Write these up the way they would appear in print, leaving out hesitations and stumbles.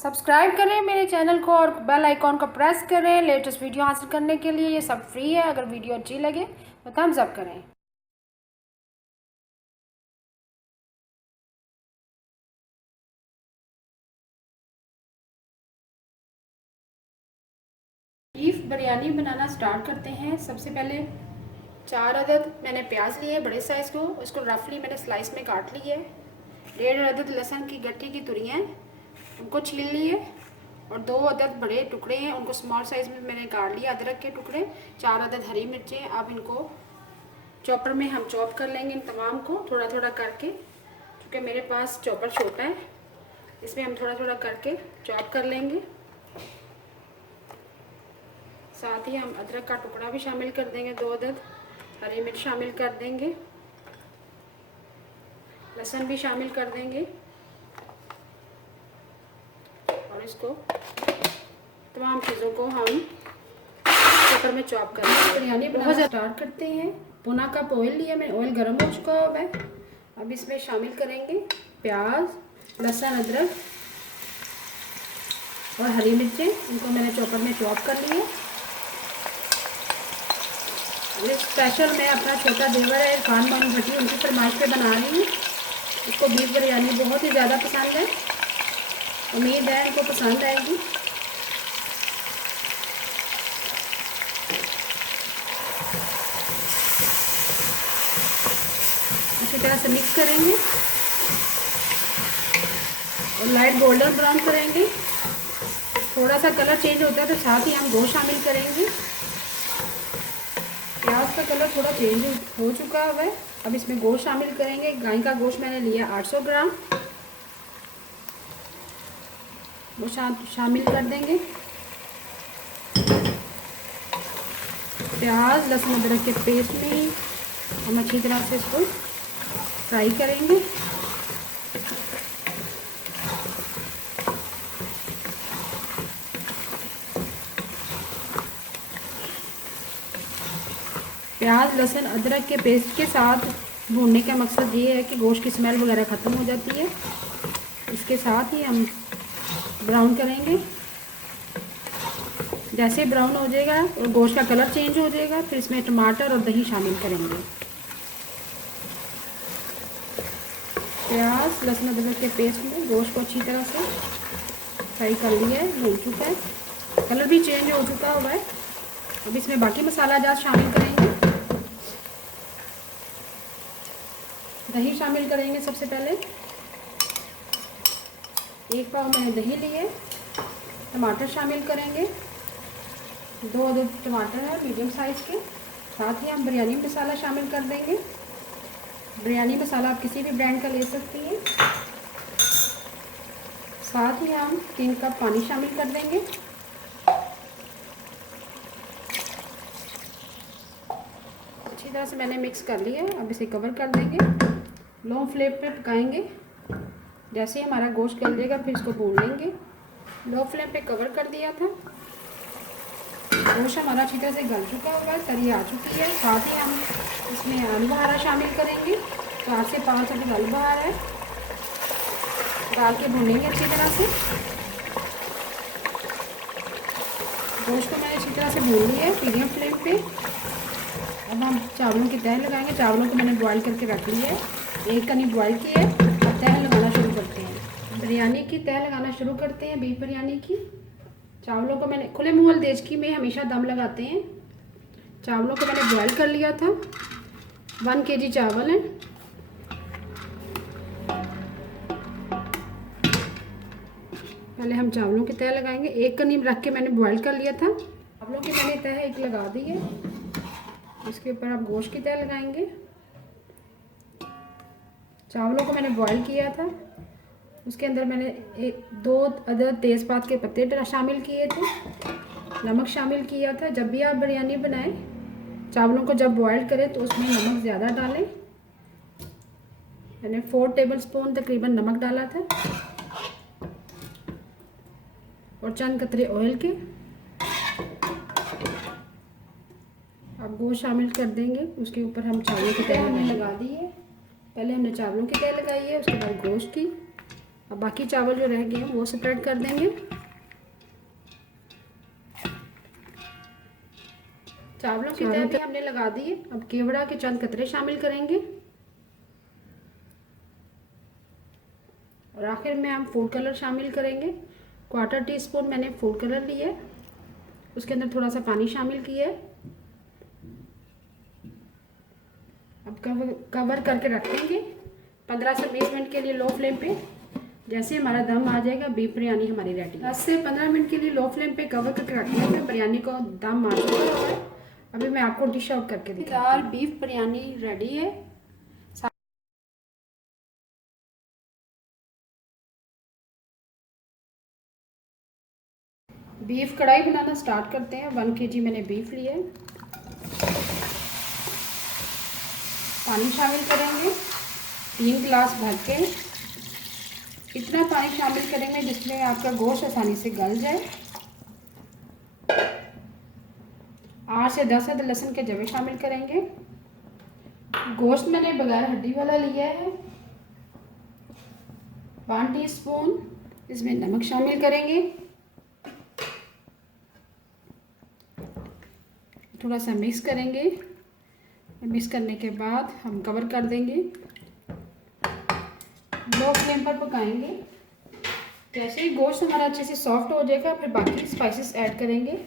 Subscribe करें मेरे channel को और बेल आइकॉन को प्रेस करें लेटेस्ट वीडियो हासिल करने के लिए। ये सब फ्री है। अगर वीडियो अच्छी लगे तो थम्स अप करें। बीफ बिरयानी बनाना स्टार्ट करते हैं। सबसे पहले 4 अदद मैंने प्याज लिए बड़े साइज़ को, इसको रफली मैंने स्लाइस में काट ली है। 1.5 अदद लहसुन की गट्ठी की तुरियाँ उनको छील लिए और 2 अदद बड़े टुकड़े हैं उनको स्मॉल साइज़ में मैंने काट लिया। अदरक के टुकड़े 4 अदद हरी मिर्चें। अब इनको चॉपर में हम चॉप कर लेंगे इन तमाम को थोड़ा थोड़ा करके, क्योंकि मेरे पास चॉपर छोटा है इसमें हम थोड़ा थोड़ा करके चॉप कर लेंगे। साथ ही हम अदरक का टुकड़ा भी शामिल कर देंगे, 2 अदद हरी मिर्च शामिल कर देंगे, लहसुन भी शामिल कर देंगे और इसको तमाम चीज़ों को हम चॉपर में चॉप कर लेंगे। बिरयानी बनाना स्टार्ट करते हैं। पुना कप ऑयल लिया मैंने, ऑयल गर्म हो चुका है। अब इसमें शामिल करेंगे प्याज, लहसुन, अदरक और हरी मिर्चें। इनको मैंने चॉपर में चॉप कर लिया। ये स्पेशल मैं अपना छोटा देवर है इरफान मामू भट्टी, उनकी फरमाइश पे बना रही हूँ। इसको बीफ बिरयानी बहुत ही ज़्यादा पसंद है, उम्मीद है इनको पसंद आएगी। इसी तरह से मिक्स करेंगे और लाइट गोल्डन ब्राउन करेंगे। थोड़ा सा कलर चेंज होता है तो साथ ही हम गोश्त शामिल करेंगे। प्याज का कलर थोड़ा चेंज हो चुका है। अब इसमें गोश्त शामिल करेंगे। गाय का गोश्त मैंने लिया 800 ग्राम, वो शामिल कर देंगे। प्याज, लहसुन, अदरक के पेस्ट में हम अच्छी तरह से इसको फ्राई करेंगे। प्याज, लहसुन, अदरक के पेस्ट के साथ भूनने का मकसद ये है कि गोश्त की स्मेल वगैरह ख़त्म हो जाती है। इसके साथ ही हम ब्राउन करेंगे। जैसे ब्राउन हो जाएगा और गोश्त का कलर चेंज हो जाएगा, फिर इसमें टमाटर और दही शामिल करेंगे। प्याज, लहसुन, अदरक के पेस्ट में गोश्त को अच्छी तरह से फ्राई कर लिया है, भून चुका है, कलर भी चेंज हो चुका हुआ है। अब इसमें बाकी मसाला जात शामिल करेंगे। दही शामिल करेंगे। सबसे पहले 1 पाव मैंने दही लिए। टमाटर शामिल करेंगे, 2 अदद टमाटर है मीडियम साइज़ के। साथ ही हम बिरयानी मसाला शामिल कर देंगे। बिरयानी मसाला आप किसी भी ब्रांड का ले सकती हैं। साथ ही हम 3 कप पानी शामिल कर देंगे। अच्छी तरह से मैंने मिक्स कर लिया है। अब इसे कवर कर देंगे। लो फ्लेम पे पकाएंगे। जैसे ही हमारा गोश्त गल जाएगा फिर इसको भून लेंगे। लो फ्लेम पे कवर कर दिया था। गोश्त हमारा अच्छी तरह से गल चुका हुआ है, तरी आ चुकी है। साथ ही हम इसमें आलू बहारा शामिल करेंगे। 4 से 5 अदद आलू बहारा है, डाल के भूनेंगे अच्छी तरह से। गोश्त को मैंने अच्छी तरह से भून लिया है मीडियम फ्लेम पे। अब हम चावलों की तह लगाएंगे। चावलों को मैंने बॉईल करके रख लिया है, एक कनी बॉईल की है। अब तह लगाना शुरू करते हैं। बिरयानी की तह लगाना शुरू करते हैं बीफ बिरयानी की। चावलों को मैंने खुले मुँह वाली देचकी में हमेशा दम लगाते हैं। चावलों को मैंने बॉईल कर लिया था। 1 kg चावल है। पहले हम चावलों की तह लगाएंगे। एक कनी रख के मैंने बॉईल कर लिया था। चावलों की मैंने तह एक लगा दी है। इसके ऊपर आप गोश्त की तह लगाएंगे। चावलों को मैंने बॉईल किया था, उसके अंदर मैंने 2 अदद तेज़पात के पत्ते शामिल किए थे, नमक शामिल किया था। जब भी आप बिरयानी बनाएं, चावलों को जब बॉईल करें तो उसमें नमक ज़्यादा डालें। मैंने 4 टेबलस्पून तकरीबन नमक डाला था और चंद कतरे ऑयल के। अब गोश्त शामिल कर देंगे। उसके ऊपर हम चावलों की तह हमने लगा दी है। पहले हमने चावलों की तह लगाई है, उसके बाद गोश्त की। अब बाकी चावल जो रह गए वो स्प्रेड कर देंगे। चावलों की तह भी हमने लगा दी है। अब केवड़ा के चंद कतरे शामिल करेंगे और आखिर में हम फूड कलर शामिल करेंगे। 1/4 टीस्पून मैंने फूड कलर लिया है, उसके अंदर थोड़ा सा पानी शामिल किया है। अब कवर करके रख देंगे 15 से 20 मिनट के लिए लो फ्लेम पे। जैसे हमारा दम आ जाएगा बीफ बिरयानी हमारी रेडी। 10 से 15 मिनट के लिए लो फ्लेम पे कवर करके रख देंगे। बिरयानी को दम आ चुका है। अभी मैं आपको डिश आउट करके दिखाती हूँ। बीफ बिरयानी रेडी है। बीफ कढ़ाई बनाना स्टार्ट करते हैं। 1 kg मैंने बीफ लिया है। पानी शामिल करेंगे 3 गिलास भर के। इतना पानी शामिल करेंगे जिसमें आपका गोश्त आसानी से गल जाए। 8 से 10 अदद लहसुन के जवे शामिल करेंगे। गोश्त मैंने बगैर हड्डी वाला लिया है। 1 टीस्पून इसमें नमक शामिल करेंगे। थोड़ा सा मिक्स करेंगे। मिक्स करने के बाद हम कवर कर देंगे। लो फ्लेम पर पकाएंगे। जैसे ही गोश्त हमारा अच्छे से सॉफ्ट हो जाएगा फिर बाकी स्पाइसेस ऐड करेंगे।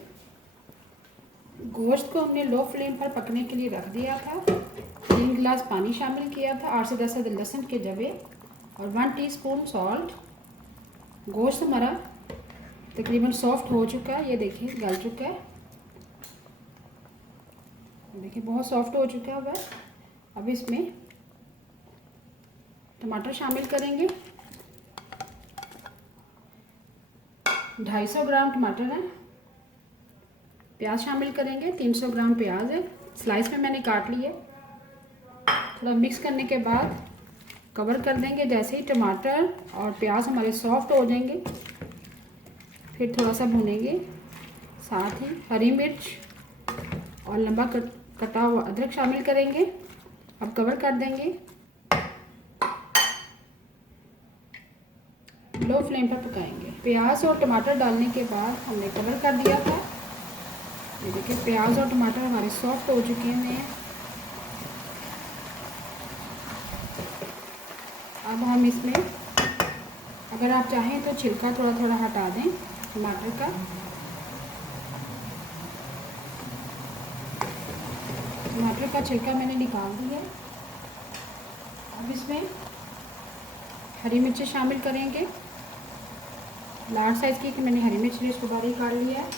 गोश्त को हमने लो फ्लेम पर पकने के लिए रख दिया था। 3 गिलास पानी शामिल किया था। 8 से 10 अदद लहसुन के जवे और 1 टीस्पून सॉल्ट। गोश्त हमारा तकरीबन सॉफ्ट हो चुका है। ये देखिए गल चुका है। देखिए बहुत सॉफ्ट हो चुका है बस। अब इसमें टमाटर शामिल करेंगे। 250 ग्राम टमाटर है। प्याज शामिल करेंगे। 300 ग्राम प्याज है, स्लाइस में मैंने काट ली है। थोड़ा मिक्स करने के बाद कवर कर देंगे। जैसे ही टमाटर और प्याज हमारे सॉफ्ट हो जाएंगे फिर थोड़ा सा भूनेंगे। साथ ही हरी मिर्च और लंबा कटा हुआ अदरक शामिल करेंगे। अब कवर कर देंगे। लो फ्लेम पर पकाएंगे। प्याज और टमाटर डालने के बाद हमने कवर कर दिया था। ये देखिए प्याज और टमाटर हमारे सॉफ्ट हो चुके हैं। अब हम इसमें अगर आप चाहें तो छिलका थोड़ा थोड़ा हटा दें टमाटर का। टमाटर का छिलका मैंने निकाल दिया। अब इसमें हरी मिर्ची शामिल करेंगे। लार्ज साइज़ की मैंने हरी मिर्च ली, उसको बारीक काट लिया है।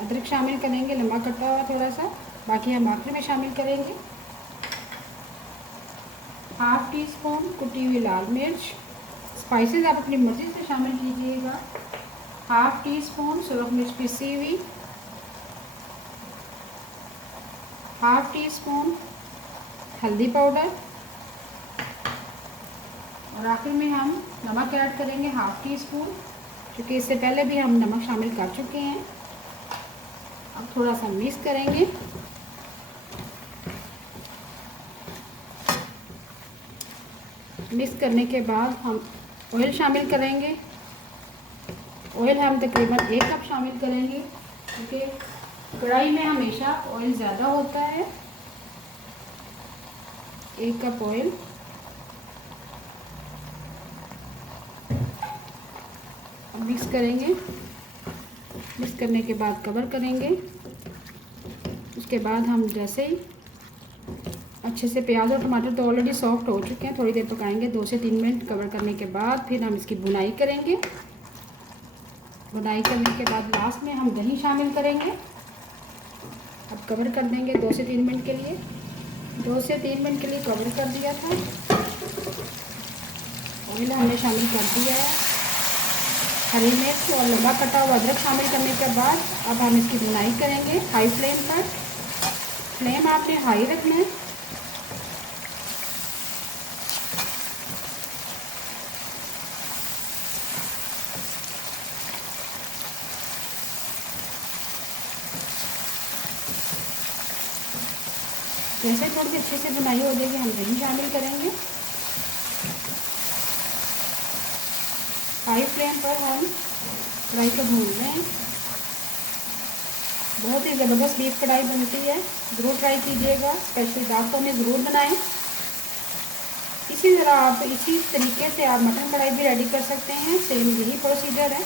अदरक शामिल करेंगे लंबा कटा हुआ थोड़ा सा। बाकी हम आखिर में शामिल करेंगे। 1/2 टीस्पून कुटी हुई लाल मिर्च। स्पाइसेस आप अपनी मर्ज़ी से शामिल कीजिएगा। 1/2 टीस्पून सुरख मिर्च पिसी हुई। 1/2 टीस्पून हल्दी पाउडर और आखिर में हम नमक ऐड करेंगे 1/2 टीस्पून, क्योंकि इससे पहले भी हम नमक शामिल कर चुके हैं। अब थोड़ा सा मिक्स करेंगे। मिक्स करने के बाद हम ऑयल शामिल करेंगे। ऑयल हम तकरीबन 1 कप शामिल करेंगे, क्योंकि कढ़ाई में हमेशा ऑयल ज़्यादा होता है। 1 कप ऑयल। अब मिक्स करेंगे। मिक्स करने के बाद कवर करेंगे। उसके बाद हम जैसे ही अच्छे से प्याज और टमाटर तो ऑलरेडी सॉफ्ट हो चुके हैं, थोड़ी देर पकाएंगे 2 से 3 मिनट। कवर करने के बाद फिर हम इसकी भुनाई करेंगे। भुनाई करने के बाद लास्ट में हम दही शामिल करेंगे। अब कवर कर देंगे 2 से 3 मिनट के लिए। 2 से 3 मिनट के लिए कवर कर दिया था। ऑयल हमने शामिल कर दिया है। हरी मिर्च और लंबा कटा हुआ अदरक शामिल करने के बाद अब हम इसकी भुनाई करेंगे हाई फ्लेम पर। फ्लेम आपने हाई रखना है। जैसे थोड़ी सी अच्छे से भुनाई हो जाएगी हम दही शामिल करेंगे। हाई फ्लेम पर हम कढ़ाई को भून रहे हैं। बहुत ही ज़बरदस्त बीफ कढ़ाई बनती है, ज़रूर ट्राई कीजिएगा, स्पेशली रात में ज़रूर बनाएं। इसी तरह आप इसी तरीके से आप मटन कढ़ाई भी रेडी कर सकते हैं, सेम यही प्रोसीजर है।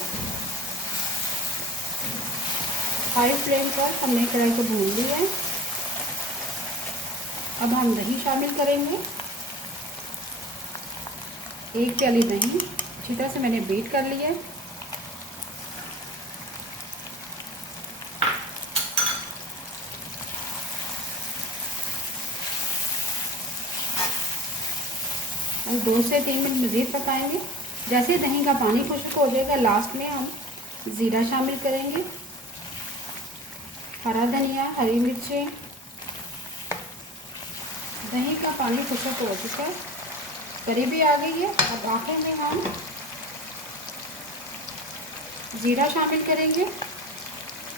हाई फ्लेम पर हमने कढ़ाई को भून लिया है। अब हम दही शामिल करेंगे। 1 प्याली दही अच्छी तरह से मैंने बीट कर लिया है। हम 2 से 3 मिनट मज़ीद पकाएंगे। जैसे दही का पानी खुश्क हो जाएगा, लास्ट में हम ज़ीरा शामिल करेंगे, हरा धनिया, हरी मिर्चें। दही का पानी खुश्क हो चुका है, करीबी आ गई है। अब आखिर में हम ज़ीरा शामिल करेंगे,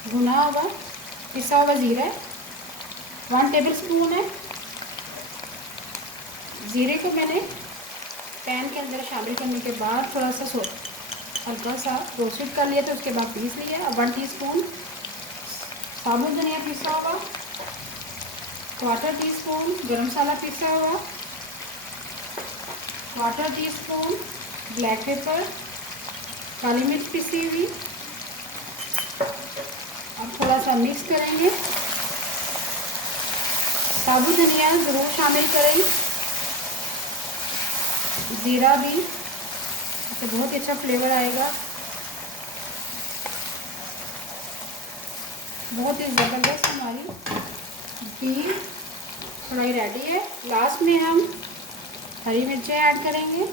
भुना हुआ पिसा हुआ ज़ीरा है, 1 टेबल स्पून है। ज़ीरे को मैंने पैन के अंदर शामिल करने के बाद थोड़ा सा हल्का सा रोस्टेड कर लिया था, उसके बाद पीस लिया। अब 1 टीस्पून साबुत धनिया पिसा हुआ, 1/4 टीस्पून गरम मसाला पिसा हुआ, 1/4 टीस्पून ब्लैक पेपर, काली मिर्च पिसी हुई। अब थोड़ा सा मिक्स करेंगे। साबुत धनिया ज़रूर शामिल करें, ज़ीरा भी, इससे बहुत ही अच्छा फ्लेवर आएगा। बहुत ही ज़बरदस्त हमारी बीफ कढ़ाई रेडी है। लास्ट में हम हरी मिर्चें ऐड करेंगे,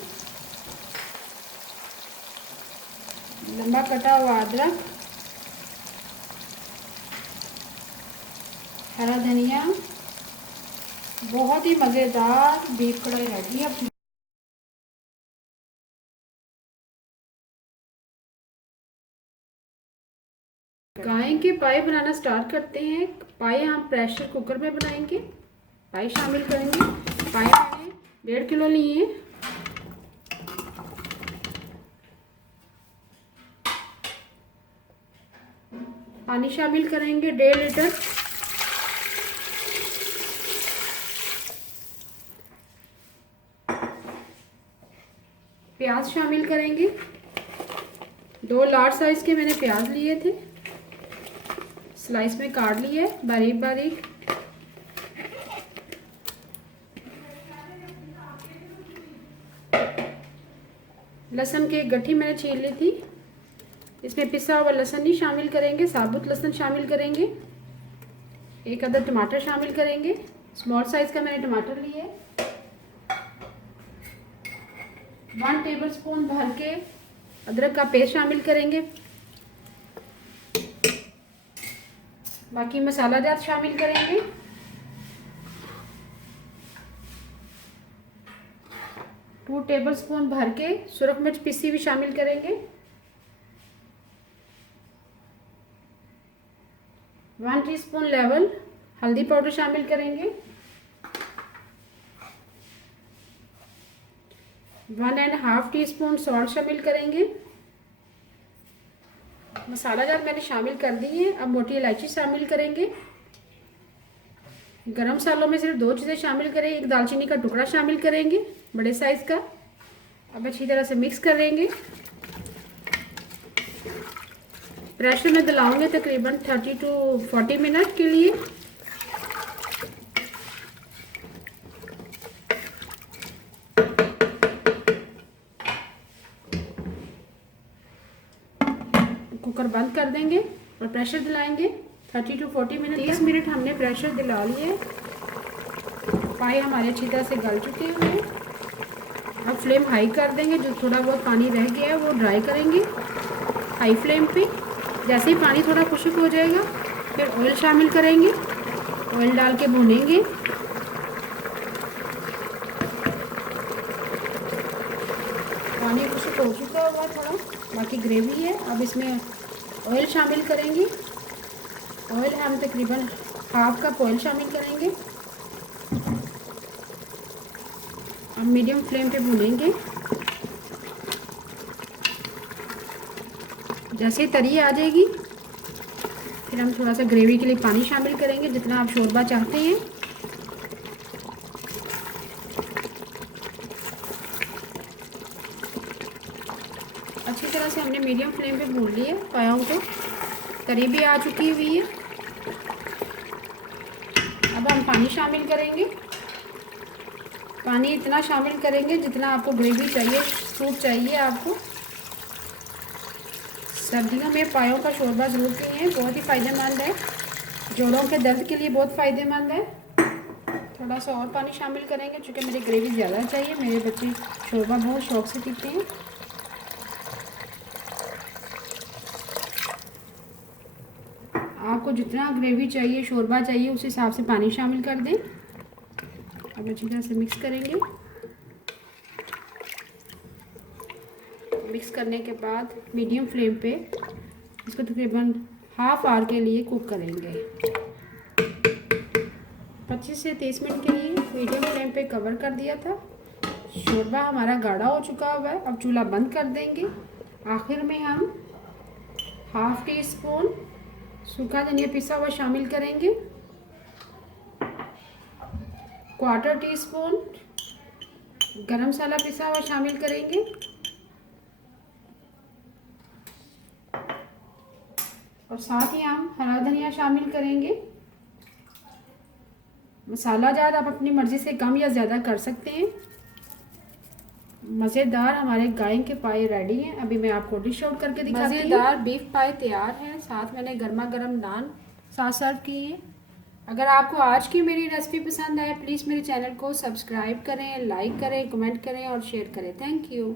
लंबा कटा हुआ अदरक, हरा धनिया। बहुत ही मज़ेदार बीफ कढ़ाई रेडी है। गाय के पाए बनाना स्टार्ट करते हैं। पाए हम प्रेशर कुकर में बनाएंगे। पाए शामिल करेंगे। पाए मैंने 1.5 किलो लिए हैं। पानी शामिल करेंगे 1.5 लीटर। प्याज शामिल करेंगे। 2 लार्ज साइज के मैंने प्याज लिए थे, स्लाइस में काट लिए बारीक बारीक। लहसुन की एक गट्ठी मैंने छील ली थी, इसमें पिसा हुआ लहसुन ही शामिल करेंगे, साबुत लहसुन शामिल करेंगे। 1 अदद टमाटर शामिल करेंगे, स्मॉल साइज का मैंने टमाटर लिया है। 1 टेबल स्पून भर के अदरक का पेस्ट शामिल करेंगे। बाकी मसाला जात शामिल करेंगे। 2 टेबल स्पून भर के सुरख मिर्च पिसी भी शामिल करेंगे। 1 टीस्पून लेवल हल्दी पाउडर शामिल करेंगे। 1.5 टीस्पून सॉल्ट शामिल करेंगे। मसाला जात मैंने शामिल कर दी है। अब मोटी इलायची शामिल करेंगे। गरम मसालों में सिर्फ 2 चीज़ें शामिल करें, 1 दालचीनी का टुकड़ा शामिल करेंगे बड़े साइज़ का। अब अच्छी तरह से मिक्स करेंगे। प्रेशर में दिलाऊंगे तकरीबन 30 to 40 मिनट के लिए। कुकर बंद कर देंगे और प्रेशर दिलाएंगे 30 to 40 मिनट। 30 मिनट हमने प्रेशर दिला लिए। पाए हमारे अच्छी तरह से गल चुके हैं। अब फ्लेम हाई कर देंगे, जो थोड़ा बहुत पानी रह गया है वो ड्राई करेंगे हाई फ्लेम पे। जैसे ही पानी थोड़ा खुश्क हो जाएगा फिर ऑयल शामिल करेंगे, ऑयल डाल के भूनेंगे। पानी खुश्क हो चुका हुआ थोड़ा, बाकी ग्रेवी है। अब इसमें ऑयल शामिल करेंगे। ऑयल हम तकरीबन 1/2 कप ऑयल शामिल करेंगे। अब मीडियम फ्लेम पे भूनेंगे। जैसे तरी आ जाएगी फिर हम थोड़ा सा ग्रेवी के लिए पानी शामिल करेंगे, जितना आप शोरबा चाहते हैं। अच्छी तरह से हमने मीडियम फ्लेम पे भून लिया पायों को, तरी भी आ चुकी हुई है। अब हम पानी शामिल करेंगे। पानी इतना शामिल करेंगे जितना आपको ग्रेवी चाहिए, सूप चाहिए आपको। सर्दियों में पायों का शोरबा ज़रूर पिएं, बहुत ही फ़ायदेमंद है, जोड़ों के दर्द के लिए बहुत फ़ायदेमंद है। थोड़ा सा और पानी शामिल करेंगे क्योंकि मेरी ग्रेवी ज़्यादा चाहिए, मेरे बच्चे शोरबा बहुत शौक़ से पीते हैं। आपको जितना ग्रेवी चाहिए, शोरबा चाहिए, उस हिसाब से पानी शामिल कर दें। अब अच्छी तरह से मिक्स करेंगे। मिक्स करने के बाद मीडियम फ्लेम पे इसको तकरीबन हाफ आवर के लिए कुक करेंगे। 25 से 30 मिनट के लिए मीडियम फ्लेम पे कवर कर दिया था। शोरबा हमारा गाढ़ा हो चुका हुआ है। अब चूल्हा बंद कर देंगे। आखिर में हम हाफ टी स्पून सूखा धनिया पिसा हुआ शामिल करेंगे, क्वार्टर टी स्पून गरम मसाला पिसा हुआ शामिल करेंगे, और साथ ही हम हरा धनिया शामिल करेंगे। मसाला ज़्यादा आप अपनी मर्ज़ी से कम या ज़्यादा कर सकते हैं। मज़ेदार हमारे गाय के पाए रेडी हैं। अभी मैं आपको डिश आउट करके दिखाती हूँ। मज़ेदार बीफ पाए तैयार हैं, साथ मैंने गर्मा गर्म नान साथ सर्व किए हैं। अगर आपको आज की मेरी रेसिपी पसंद आए प्लीज़ मेरे चैनल को सब्सक्राइब करें, लाइक करें, कमेंट करें और शेयर करें। Thank you.